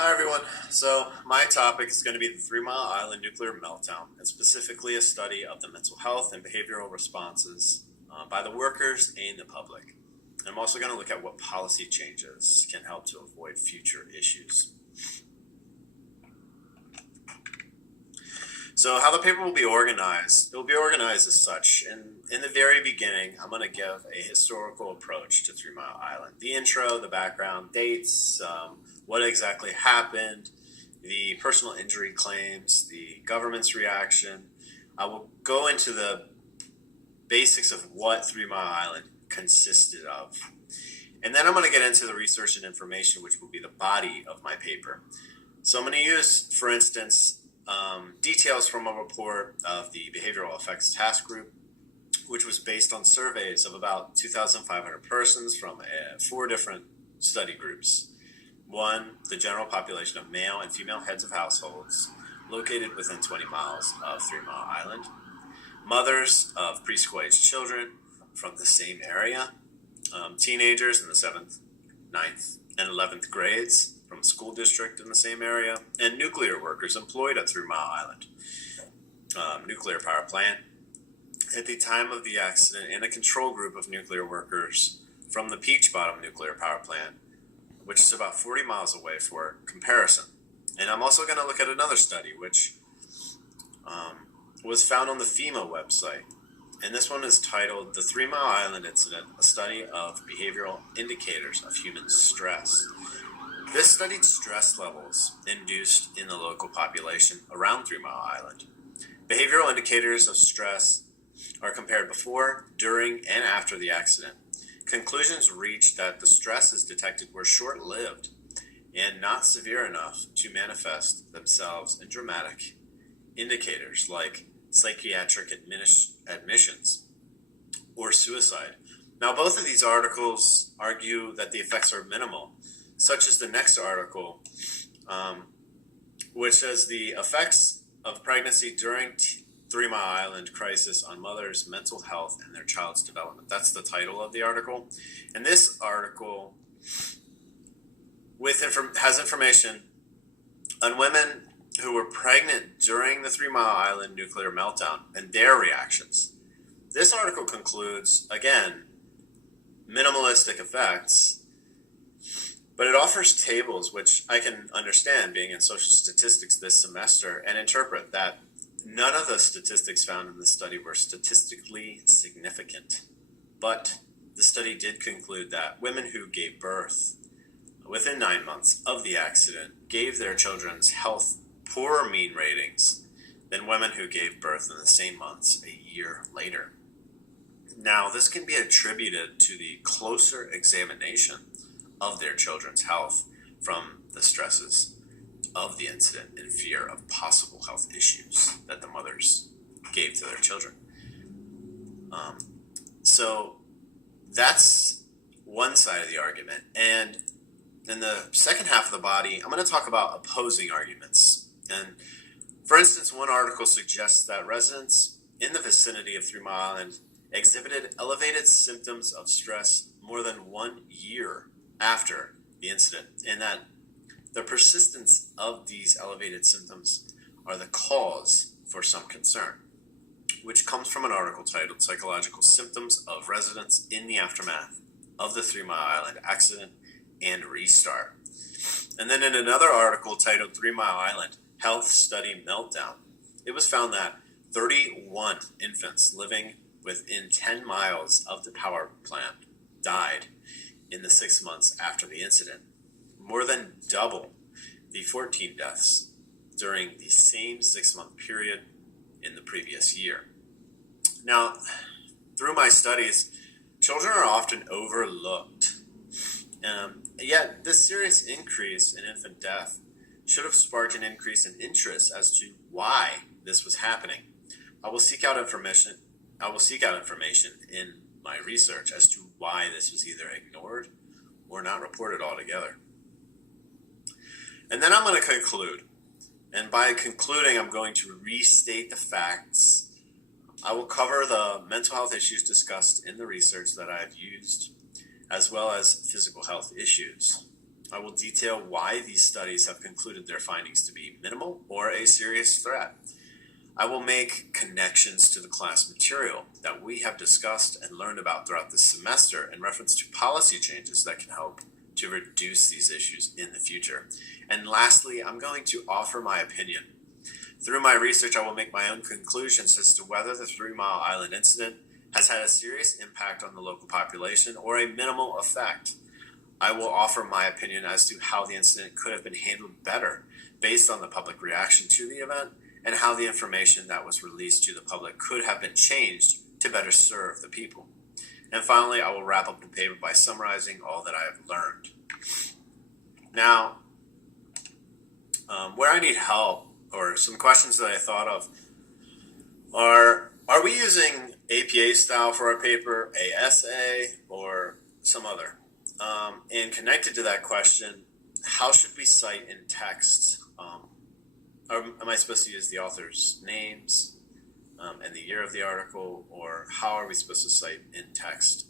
Hi everyone. So my topic is going to be the 3 Mile Island nuclear meltdown, and specifically a study of the mental health and behavioral responses by the workers and the public. And I'm also going to look at what policy changes can help to avoid future issues. So how the paper will be organized, it will be organized as such. And in the very beginning, I'm going to give a historical approach to 3 Mile Island. The intro, the background, dates, what exactly happened, the personal injury claims, the government's reaction. I will go into the basics of what 3 Mile Island consisted of. And then I'm going to get into the research and information, which will be the body of my paper. So I'm going to use, for instance, details from a report of the Behavioral Effects Task Group, which was based on surveys of about 2,500 persons from 4 different study groups. 1, the general population of male and female heads of households located within 20 miles of 3 Mile Island. Mothers of preschool age children from the same area. Teenagers in the 7th, 9th, and 11th grades from a school district in the same area. And nuclear workers employed at 3 Mile Island nuclear power plant at the time of the accident, and a control group of nuclear workers from the Peach Bottom nuclear power plant, which is about 40 miles away for comparison. And I'm also going to look at another study, which was found on the FEMA website. And this one is titled The 3 Mile Island Incident, a study of behavioral indicators of human stress. This studied stress levels induced in the local population around 3 Mile Island. Behavioral indicators of stress are compared before, during, and after the accident. Conclusions reached that the stresses detected were short-lived and not severe enough to manifest themselves in dramatic indicators like psychiatric admissions or suicide. Now, both of these articles argue that the effects are minimal, such as the next article, which says the effects of pregnancy during 3 Mile Island crisis on mothers' mental health and their child's development. That's the title of the article. And this article has information on women who were pregnant during the 3 Mile Island nuclear meltdown and their reactions. This article concludes, again, minimalistic effects, but it offers tables which I can understand, being in social statistics this semester, and interpret that none of the statistics found in the study were statistically significant. But the study did conclude that women who gave birth within 9 months of the accident gave their children's health poorer mean ratings than women who gave birth in the same months a year later. Now, this can be attributed to the closer examination of their children's health from the stresses of the incident and fear of possible health issues that the mothers gave to their children. So that's one side of the argument. And in the second half of the body, I'm going to talk about opposing arguments. And for instance, one article suggests that residents in the vicinity of 3 Mile Island exhibited elevated symptoms of stress more than 1 year after the incident, and that the persistence of these elevated symptoms are the cause for some concern, which comes from an article titled Psychological Symptoms of Residents in the Aftermath of the 3 Mile Island Accident and Restart. And then in another article titled 3 Mile Island Health Study Meltdown, it was found that 31 infants living within 10 miles of the power plant died in the 6 months after the incident, more than double the 14 deaths during the same 6-month period in the previous year. Now, through my studies, children are often overlooked. Yet, this serious increase in infant death should have sparked an increase in interest as to why this was happening. I will seek out information in my research as to why this was either ignored or not reported altogether. And then I'm going to conclude. And by concluding, I'm going to restate the facts. I will cover the mental health issues discussed in the research that I've used, as well as physical health issues. I will detail why these studies have concluded their findings to be minimal or a serious threat. I will make connections to the class material that we have discussed and learned about throughout this semester in reference to policy changes that can help to reduce these issues in the future. And lastly, I'm going to offer my opinion. Through my research, I will make my own conclusions as to whether the 3 Mile Island incident has had a serious impact on the local population or a minimal effect. I will offer my opinion as to how the incident could have been handled better based on the public reaction to the event and how the information that was released to the public could have been changed to better serve the people. And finally, I will wrap up the paper by summarizing all that I have learned. Now, where I need help, or some questions that I thought of, are we using APA style for our paper, ASA, or some other? And connected to that question, how should we cite in text? Am I supposed to use the author's names and the year of the article, or how are we supposed to cite in text?